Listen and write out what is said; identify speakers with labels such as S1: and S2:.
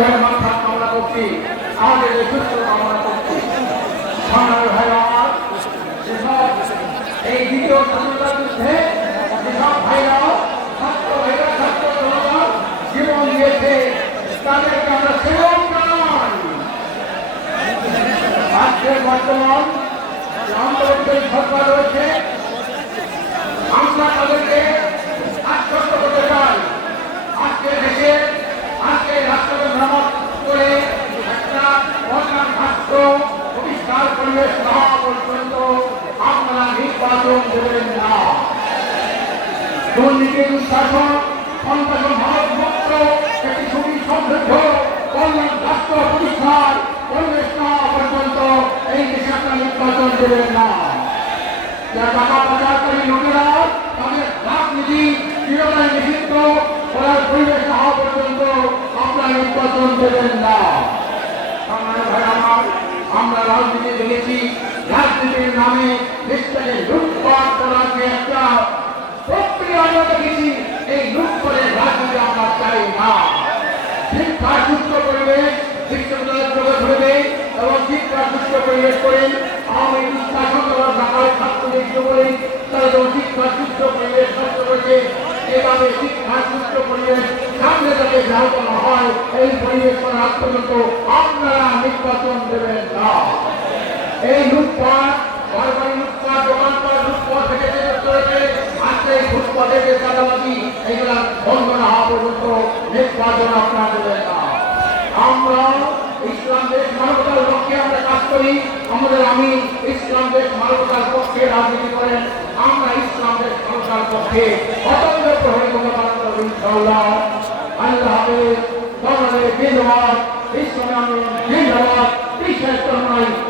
S1: ভাইয়ের মাথা কামনা করছি। আমাদের সুস্থ কামনা করছি। আমার ভাইরা আমার এই দ্বিতীয় স্বাধীনতা যুদ্ধে, যেসব ভাইরা ছাত্র ভাইরা, ছাত্র জনতা জীবন দিয়েছে, তাদেরকে আমরা সেবন আজকে বর্তমান যে সরকার রয়েছে, আমরা তাদেরকে আশ্বস্ত করতে চাই আজকে দেশে আজকে রাষ্ট্রকে ভ্রমণ করে একটা অন্য রাষ্ট্র পরিষ্কার পরিবেশ না হওয়া পর্যন্ত আপনারা নির্বাচন না। দুর্নীতি দুঃশাসন সন্ত্রাসন ভারতবর্ষ একটি সুখী সমৃদ্ধ কল্যাণ পরিবেশ না পর্যন্ত এই দেশে আপনারা দেবেন না। আপনারা নির্বাচন দেবেন না। আমরা রাজনীতি দেখেছি, রাজনীতির নামে দেশটাকে লুটপাট করার যে একটা এই লুট করে রাজনীতি আমরা চাই না। শিক্ষা সুস্থ পরিবেশ ধরবে এবং সুস্থ পরিবেশ করে আওয়ামী লীগ শাসন ঢাকার ছাত্রদের করে তারা যখন শিক্ষা সুস্থ পরিবেশ নষ্ট করেছে শিক্ষা সুস্থ পরিবেশ সামনে হয়, এই পরিবেশ করার পর্যন্ত আপনারা নির্বাচন দেবেন না। এই লুটপাট যে চাঁদাবাজি এগুলা বন্ধ না হওয়া পর্যন্ত নির্বাচন আপনারা আমরা ইসলাম দেশ, মানবতার পক্ষে আমরা কাজ করি। আমাদের আমি ইসলাম দেশ, মানবতার পক্ষে রাজনীতি করেন। আমরা ইসলাম দেশ, মানবতার পক্ষে অতন্ত্র প্রহরী কথা পালন করব ইনশাআল্লাহ। আল্লাহ হাফেজ, বাংলাদেশ জিন্দাবাদ, ইসলামী আন্দোলন